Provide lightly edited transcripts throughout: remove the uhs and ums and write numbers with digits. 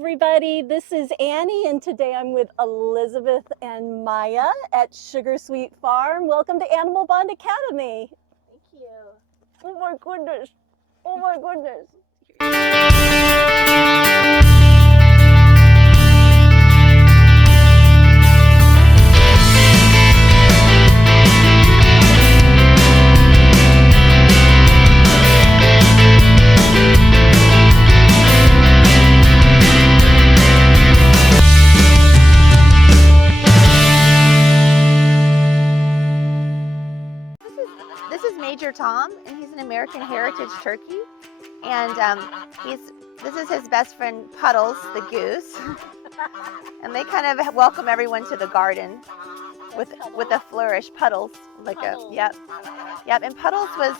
everybody. This is Annie, and today I'm with Elizabeth and Maya at Sugar Sweet Farm. Welcome to Animal Bond Academy. Thank you. Oh my goodness. Oh my goodness. This is Major Tom, and he's an American Heritage turkey. And this is his best friend Puddles, the goose. And they kind of welcome everyone to the garden with a flourish. Puddles, yep. And Puddles was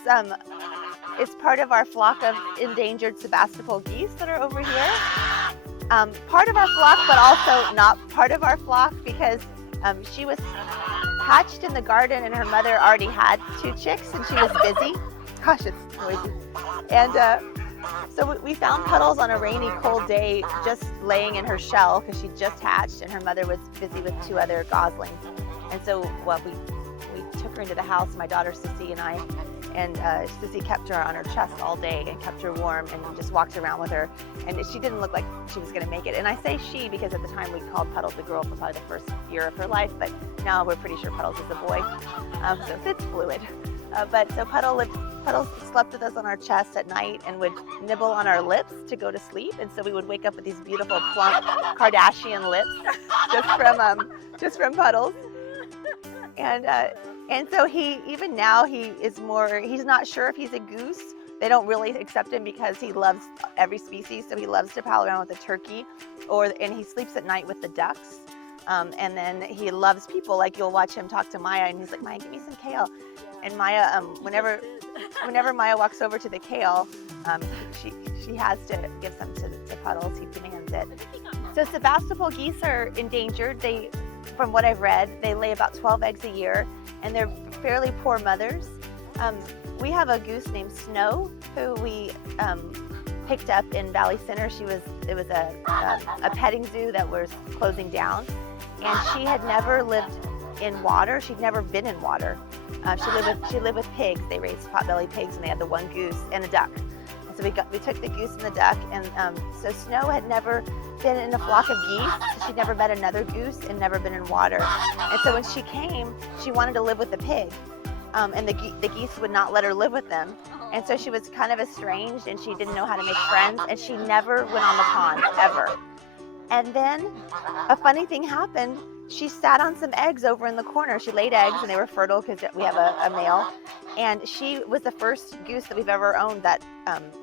is part of our flock of endangered Sebastopol geese that are over here. Part of our flock, but also not part of our flock because she was hatched in the garden and her mother already had 2 chicks and she was busy. Gosh, it's noisy. And so we found Puddles on a rainy, cold day just laying in her shell because she just hatched and her mother was busy with 2 other goslings. And so we took her into the house, my daughter Sissy and I, and Sissy kept her on her chest all day and kept her warm and just walked around with her. And she didn't look like she was going to make it. And I say she because at the time we called Puddles a girl for probably the first year of her life, but now we're pretty sure Puddles is a boy. So it's fluid. So Puddles slept with us on our chest at night and would nibble on our lips to go to sleep. And so we would wake up with these beautiful plump Kardashian lips just from Puddles. And so he's not sure if he's a goose. They don't really accept him because he loves every species. So he loves to pal around with a turkey and he sleeps at night with the ducks. And then he loves people. Like you'll watch him talk to Maya and he's like, Maya, give me some kale. And Maya, whenever Maya walks over to the kale, she has to give some to Puddles. He demands it. So Sebastopol geese are endangered. From what I've read, they lay about 12 eggs a year, and they're fairly poor mothers. We have a goose named Snow, who we picked up in Valley Center. It was a petting zoo that was closing down, and she had never lived in water. She'd never been in water. She lived with pigs. They raised potbelly pigs, and they had the 1 goose and a duck. And so we took the goose and the duck, and so Snow had never been in a flock of geese. She'd never met another goose and never been in water. And so when she came, she wanted to live with the pig, and the geese would not let her live with them. And so she was kind of estranged, and she didn't know how to make friends, and she never went on the pond, ever. And then a funny thing happened. She sat on some eggs over in the corner. She laid eggs, and they were fertile because we have a male. And she was the first goose that we've ever owned that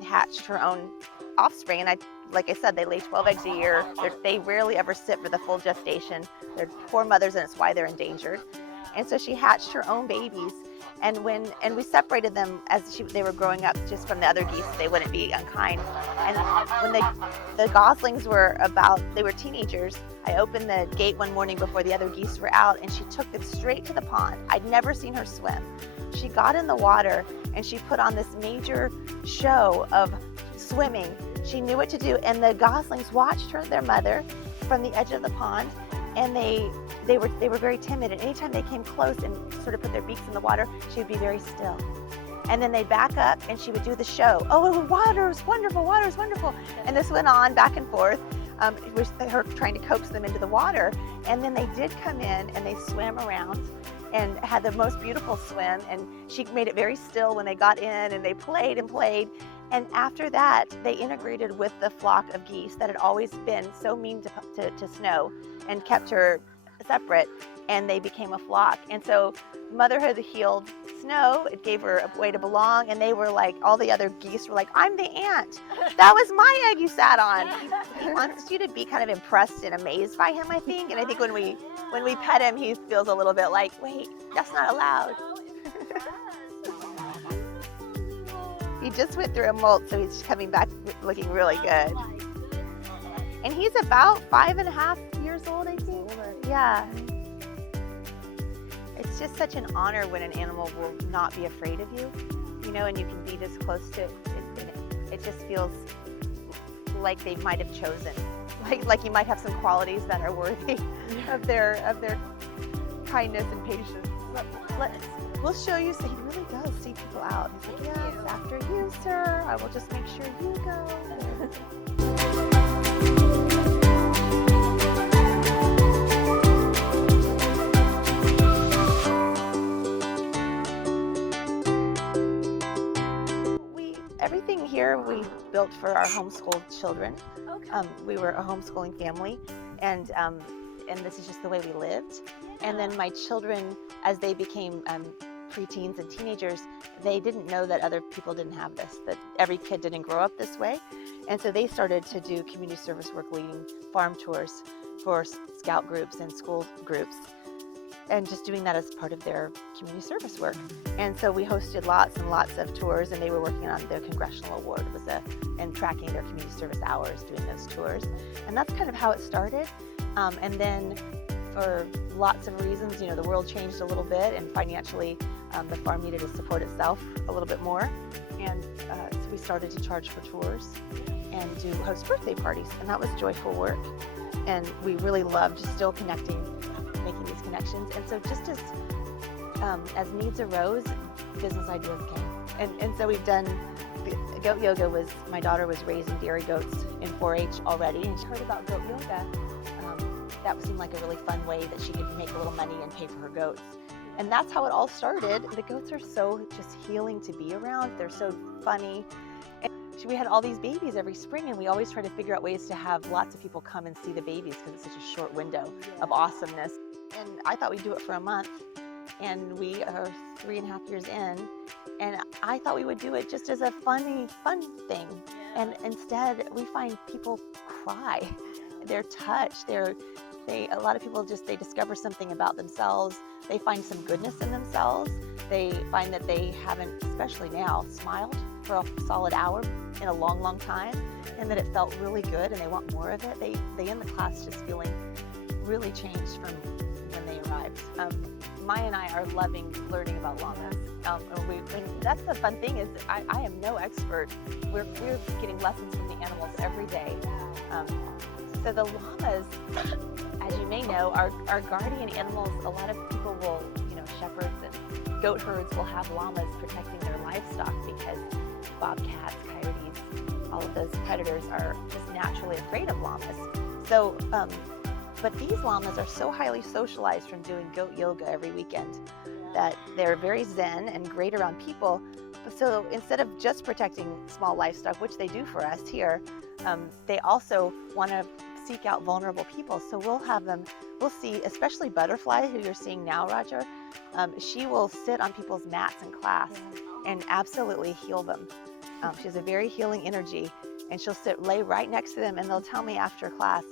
hatched her own offspring. And like I said, they lay 12 eggs a year. They rarely ever sit for the full gestation. They're poor mothers, and it's why they're endangered. And so she hatched her own babies. And we separated them as they were growing up just from the other geese, so they wouldn't be unkind. And when the goslings they were teenagers, I opened the gate one morning before the other geese were out, and she took them straight to the pond. I'd never seen her swim. She got in the water, and she put on this major show of swimming. She knew what to do, and the goslings watched their mother from the edge of the pond, and they were very timid. And anytime they came close and sort of put their beaks in the water, she would be very still. And then they'd back up, and she would do the show. Oh, water is wonderful, water is wonderful. And this went on back and forth. It was her trying to coax them into the water. And then they did come in, and they swam around and had the most beautiful swim. And she made it very still when they got in, and they played and played. And after that, they integrated with the flock of geese that had always been so mean to Snow and kept her separate, and they became a flock. And so motherhood healed Snow. It gave her a way to belong, and they were like, all the other geese were like, I'm the aunt. That was my egg you sat on. He wants you to be kind of impressed and amazed by him, I think. And I think when we pet him, he feels a little bit like, wait, that's not allowed. He just went through a molt, so he's coming back looking really good. And he's about 5.5 years old, I think. Yeah. It's just such an honor when an animal will not be afraid of you, and you can be this close to it. It just feels like they might have chosen like you might have some qualities that are worthy of their kindness and patience. We'll show you. So he really does see people out. He's like, yes, after you, sir. I will just make sure you go. Everything here we built for our homeschooled children. Okay. We were a homeschooling family, and this is just the way we lived. And then my children, as they became preteens and teenagers, they didn't know that other people didn't have this, that every kid didn't grow up this way. And so they started to do community service work, leading farm tours for scout groups and school groups, and just doing that as part of their community service work. And so we hosted lots and lots of tours, and they were working on their congressional award. It was and tracking their community service hours doing those tours. And that's kind of how it started. And then for lots of reasons, the world changed a little bit, and financially the farm needed to support itself a little bit more. And so we started to charge for tours and host birthday parties, and that was joyful work. And we really loved still connecting, making these connections. And so just as needs arose, business ideas came. And so we've done goat yoga. My daughter was raising dairy goats in 4-H already, and she heard about goat yoga. That seemed like a really fun way that she could make a little money and pay for her goats. And that's how it all started. The goats are so just healing to be around. They're so funny. And we had all these babies every spring, and we always try to figure out ways to have lots of people come and see the babies because it's such a short window of awesomeness. And I thought we'd do it for a month, and we are 3.5 years in, and I thought we would do it just as a fun thing. And instead we find people cry. They're touched. A lot of people they discover something about themselves. They find some goodness in themselves. They find that they haven't, especially now, smiled for a solid hour in a long, long time, and that it felt really good, and they want more of it. They end the class just feeling really changed from when they arrived. Maya and I are loving learning about llamas. And that's the fun thing is I am no expert. We're getting lessons from the animals every day. So the llamas, as you may know, are guardian animals. A lot of people will, shepherds and goat herds will have llamas protecting their livestock because bobcats, coyotes, all of those predators are just naturally afraid of llamas. So, but these llamas are so highly socialized from doing goat yoga every weekend that they're very zen and great around people. So instead of just protecting small livestock, which they do for us here, they also want to seek out vulnerable people. So we'll see, especially Butterfly, who you're seeing now, Roger. She will sit on people's mats in class and absolutely heal them. She has a very healing energy, and she'll lay right next to them, and they'll tell me after class,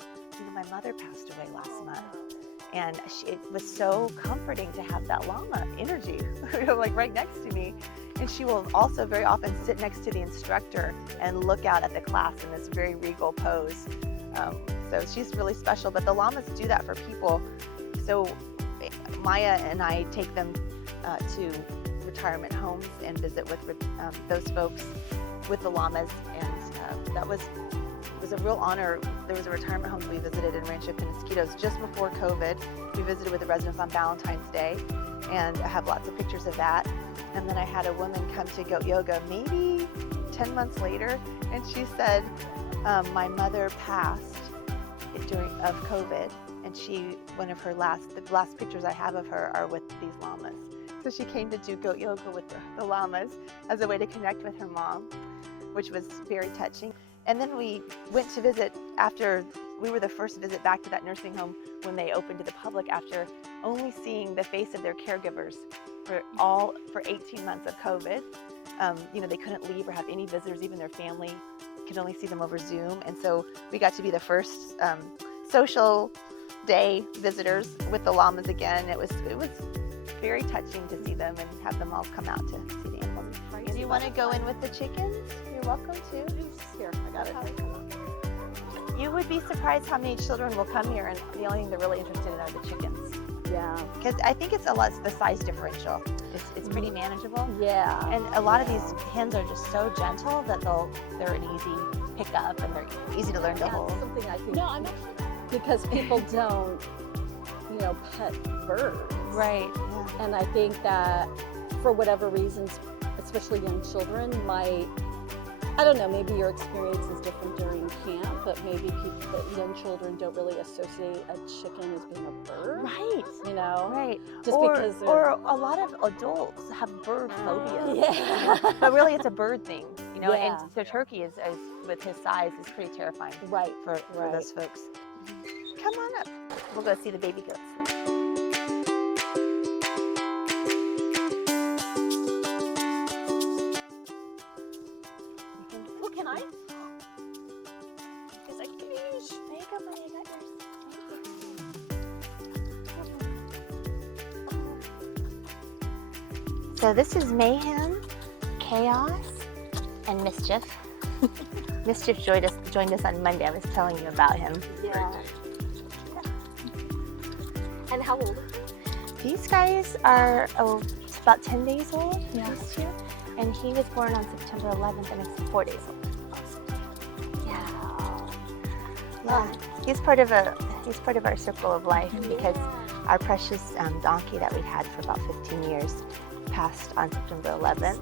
my mother passed away last month. And it was so comforting to have that llama energy, like right next to me. And she will also very often sit next to the instructor and look out at the class in this very regal pose. So she's really special, but the llamas do that for people. So Maya and I take them to retirement homes and visit with those folks with the llamas, and that was a real honor. There was a retirement home we visited in Rancho Penasquitos just before COVID. We visited with the residents on Valentine's Day, and I have lots of pictures of that. And then I had a woman come to goat yoga maybe 10 months later, and she said, my mother passed of COVID, and the last pictures I have of her are with these llamas. So she came to do goat yoga with the llamas as a way to connect with her mom, which was very touching. And then we went to visit after we were the first visit back to that nursing home when they opened to the public after only seeing the face of their caregivers for 18 months of COVID. They couldn't leave or have any visitors, even their family could only see them over Zoom. And so we got to be the first social day visitors with the llamas again. It was very touching to see them and have them all come out to see the animals. Do you want to go in with the chickens? You're welcome to. Here, I got it. You would be surprised how many children will come here, and the only thing they're really interested in are the chickens. Yeah. Because I think it's the size differential. It's pretty manageable. Yeah. And a lot of these hens are just so gentle that they're an easy pick up, and they're easy to learn to hold. Something I think. No, I'm actually. Because people don't, pet birds. Right. Yeah. And I think that for whatever reasons, especially young children might, I don't know, maybe your experience is different during camp, but maybe young children don't really associate a chicken as being a bird. Right. Right. Just because or a lot of adults have bird phobia. Yeah. But really, it's a bird thing, Yeah. And the turkey is with his size is pretty terrifying. Right. For those folks. Come on up. We'll go see the baby goats. Oh, can I? He's like, "Yeesh." There you go, buddy. I got yours. So this is Mayhem, Chaos, and Mischief. Mischief joined us on Monday. I was telling you about him. Yeah. And how old? These guys are about 10 days old. Yeah. These two. And he was born on September 11th, and it's 4 days old. Yeah. Yeah. He's part of our circle of life because our precious donkey that we had for about 15 years passed on September 11th,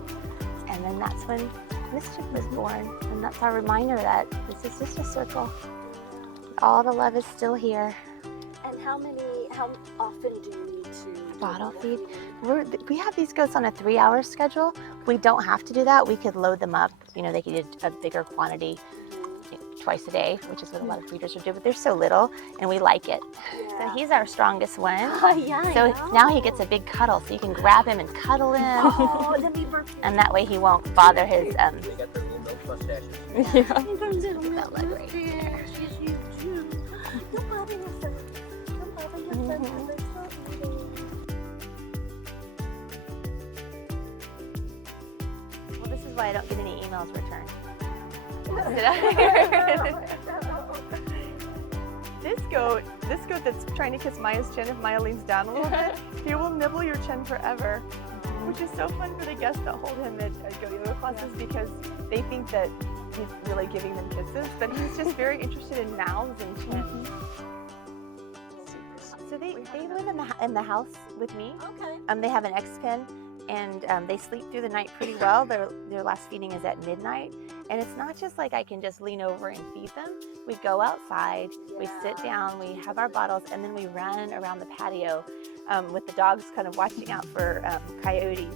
and then that's when Mischief was born, and that's our reminder that this is just a circle. All the love is still here. And how often do you need to Bottle feed? We have these goats on a 3-hour schedule. We don't have to do that. We could load them up. They could eat a bigger quantity twice a day, which is what a lot of breeders would do, but they're so little, and we like it. So he's our strongest one. So now he gets a big cuddle, so you can grab him and cuddle him. Oh, let me burp. And that way he won't bother his They got their little milk mustaches. Yeah. that leg right there. Don't bother yourself. Don't bother yourself. They're so eating. Well, this is why I don't get any emails returned. This goat that's trying to kiss Maya's chin, if Maya leans down a little bit, he will nibble your chin forever, which is so fun for the guests that hold him at goat yoga classes because they think that he's really giving them kisses, but he's just very interested in mouths and chins. So they live in the house with me. Okay. They have an X-pen, and they sleep through the night pretty well. Their last feeding is at midnight, and it's not just like I can just lean over and feed them. We go outside, we sit down, we have our bottles, and then we run around the patio with the dogs kind of watching out for coyotes,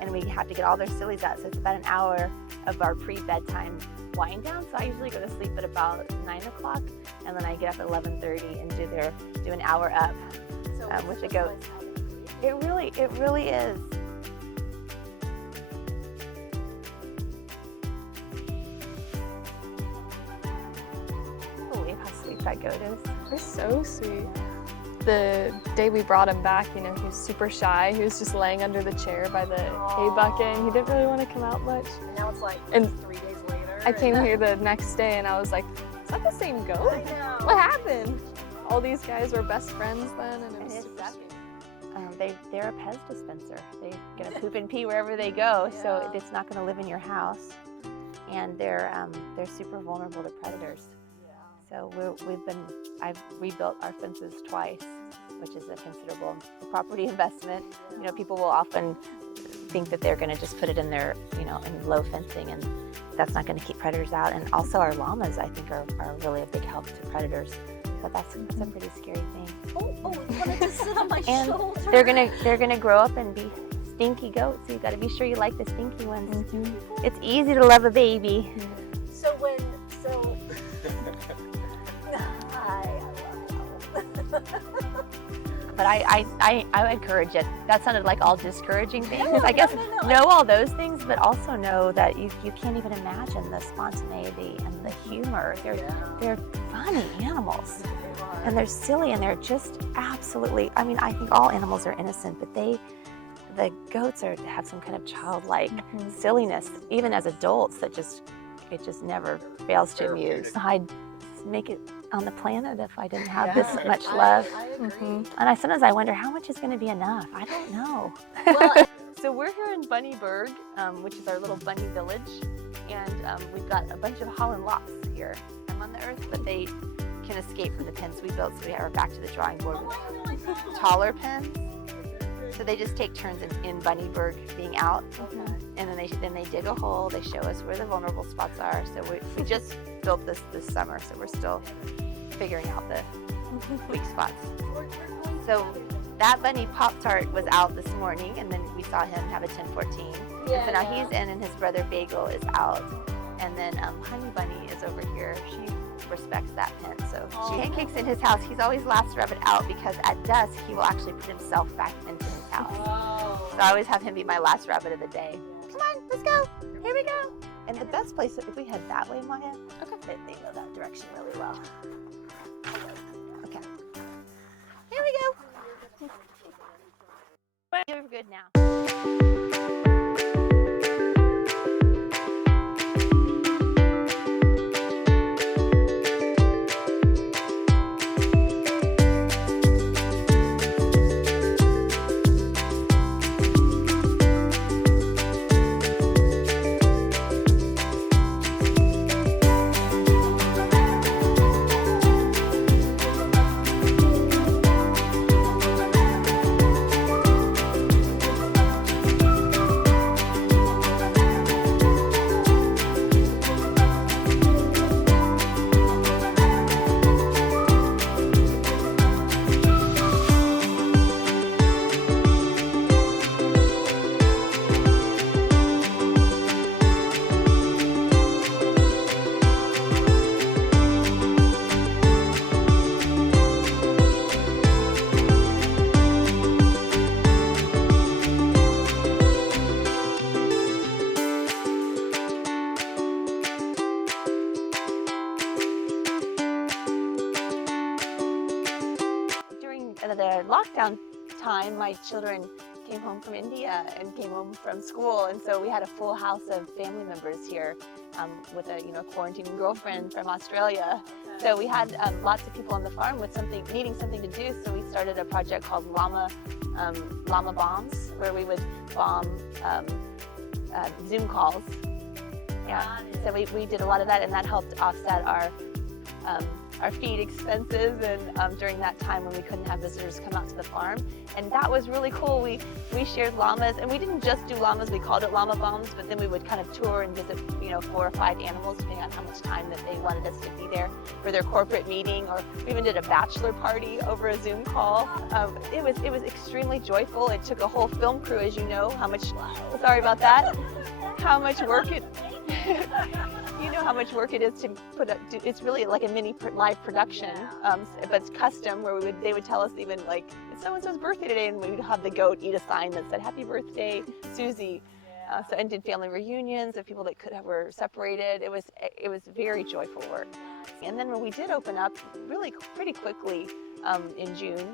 and we have to get all their sillies out. So it's about an hour of our pre-bedtime wind down. So I usually go to sleep at about 9 o'clock, and then I get up at 11:30 and do an hour up with the goats. It really is. That goat is. They're so sweet. The day we brought him back, he was super shy. He was just laying under the chair by the hay bucket, and he didn't really want to come out much. And now it's like And 3 days later. I came here the next day, and I was like, "Is that the same goat? I know. What happened?" All these guys were best friends then, and it was It is super that- sweet. They're a Pez dispenser. They're gonna poop and pee wherever they go, so Yeah. it's not gonna live in your house. And they're super vulnerable to predators. So I've rebuilt our fences twice, which is a considerable property investment. People will often think that they're going to just put it in their, in low fencing, and that's not going to keep predators out. And also our llamas, I think, are really a big help to predators. But that's a pretty scary thing. Oh, you wanted to sit on my And shoulder. they're gonna grow up and be stinky goats. So you got to be sure you like the stinky ones. It's easy to love a baby. So But I encourage it. That sounded like all discouraging things. I guess no. know all those things, but also know that you can't even imagine the spontaneity and the humor. They're funny animals, and they're silly, and they're just absolutely. I mean, I think all animals are innocent, but the goats have some kind of childlike silliness, even as adults. It just never fails to amuse. I'd make it on the planet if I didn't have this much love. I agree. And sometimes I wonder how much is going to be enough. I don't know. Well, So we're here in Bunnyburg, which is our little bunny village, And we've got a bunch of Holland locks here. I'm on the earth, but they can escape from the pens we built, so we are back to the drawing board with taller pens. So they just take turns in Bunnyberg being out, and then they dig a hole. They show us where the vulnerable spots are. So we just built this summer, so we're still figuring out the weak spots. So that bunny Pop-Tart was out this morning, and then we saw him have a 1014. Yeah. So now he's in, and his brother Bagel is out, and then Honey Bunny is over here. She respects that pen, so Pancake's in his house. He's always last rabbit out because at dusk he will actually put himself back into his house. So I always have him be my last rabbit of the day. Come on, let's go. Here we go. And the best place, if we head that way, Maya, they know that direction really well. Okay. Here we go. You're good now. The lockdown time, my children came home from India and came home from school, and so we had a full house of family members here with a quarantining girlfriend from Australia. So we had lots of people on the farm with needing something to do. So we started a project called Llama Bombs, where we would bomb Zoom calls. Yeah, so we did a lot of that, and that helped offset our feed expenses, and during that time when we couldn't have visitors come out to the farm. And that was really cool. We shared llamas, and we didn't just do llamas, we called it Llama Bombs, but then we would kind of tour and visit 4 or 5 animals depending on how much time that they wanted us to be there for their corporate meeting, or we even did a bachelor party over a Zoom call. It was extremely joyful. It took a whole film crew, as you know, sorry about that, how much work it you know how much work it is to put up. It's really like a mini live production, but it's custom, where they would tell us even like it's so-and-so's birthday today, and we would have the goat eat a sign that said "Happy Birthday, Susie." And did family reunions of people that were separated. It was very joyful work. And then when we did open up, really pretty quickly in June,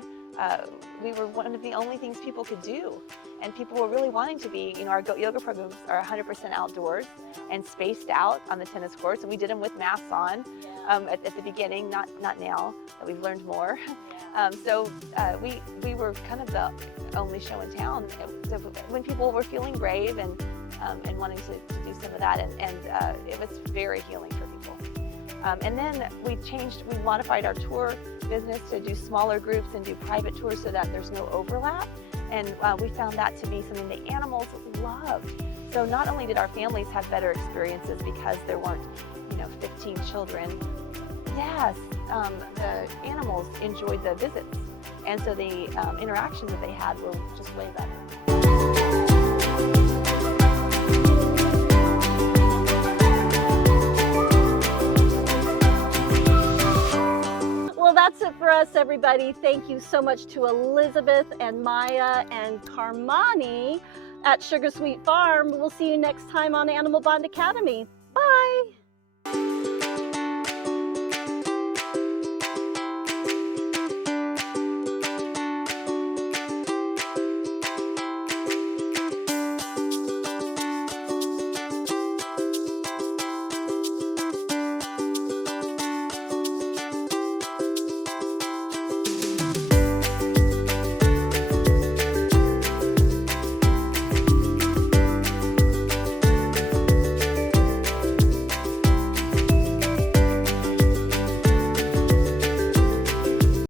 we were one of the only things people could do. And people were really wanting to be, our goat yoga programs are 100% outdoors and spaced out on the tennis courts. And we did them with masks on at the beginning, not now that we've learned more. So we were kind of the only show in town. So when people were feeling brave and wanting to do some of that, and it was very healing for people. And then we modified our tour business to do smaller groups and do private tours so that there's no overlap. And we found that to be something the animals loved. So not only did our families have better experiences because there weren't, 15 children, yes, the animals enjoyed the visits. And so the interactions that they had were just way better. Well, that's it for us, everybody. Thank you so much to Elizabeth and Maya and Carmani at Sugar Sweet Farm. We'll see you next time on Animal Bond Academy. Bye.